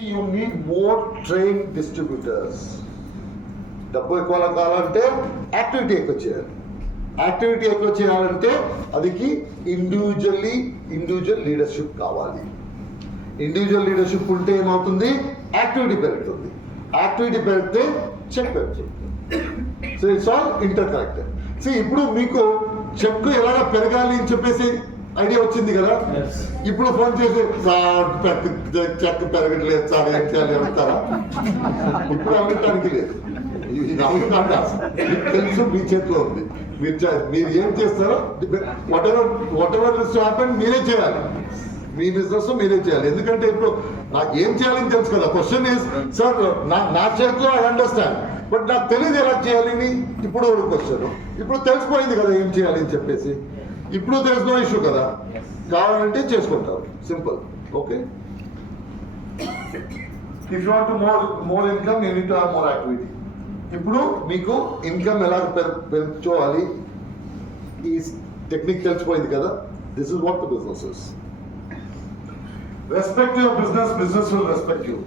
You need more trained distributors. డబ్బు ఎక్కువ కావాలంటే యాక్టివిటీ ఎక్కువ చేయాలి. యాక్టివిటీ ఎక్కువ చేయాలంటే అదికి ఇండివిజువల్ లీడర్షిప్ కావాలి. ఇండివిజువల్ లీడర్షిప్ ఉంటే ఏమవుతుంది, యాక్టివిటీ పెరుగుతుంది. యాక్టివిటీ పెరిగితే చెక్ పెరుగుతుంది. So it's all inter connected. So ఇప్పుడు మీకు చెక్ ఎలాగ పెరగాలి అని చెప్పేసి ఐడియా వచ్చింది కదా. ఇప్పుడు ఫోన్ చేసి చెక్ పెరగట్లేదు సార్ ఏం చేయాలి అడుగుతారా? ఇప్పుడు అడగటానికి లేదు, తెలుసు మీ చేతిలో ఉంది. మీరు ఏం చేస్తారో వాట్ ఎవర్ హ్యాపెన్ మీరే చేయాలి. మీ బిజినెస్ మీరే చేయాలి. ఎందుకంటే ఇప్పుడు నాకు ఏం చేయాలని తెలుసు కదా. క్వశ్చన్ ఈజ్ సార్ నా చేతిలో ఐ అండర్స్టాండ్, బట్ నాకు తెలియదు ఎలా చేయాలని. ఇప్పుడు క్వశ్చన్ ఇప్పుడు తెలిసిపోయింది కదా ఏం చేయాలి అని చెప్పేసి. ఇప్పుడు దేర్ ఇస్ నో ఇష్యూ కదా. కావాలంటే చేసుకుంటారు, simple. Okay, if you want more income you need to have more activity. ఇప్పుడు మీకు ఇన్కమ్ ఎలా పెంచుకోవాలి ఈ టెక్నిక్ తెలిసిపోయింది కదా. This is what the business is. Respect your business, business will respect you.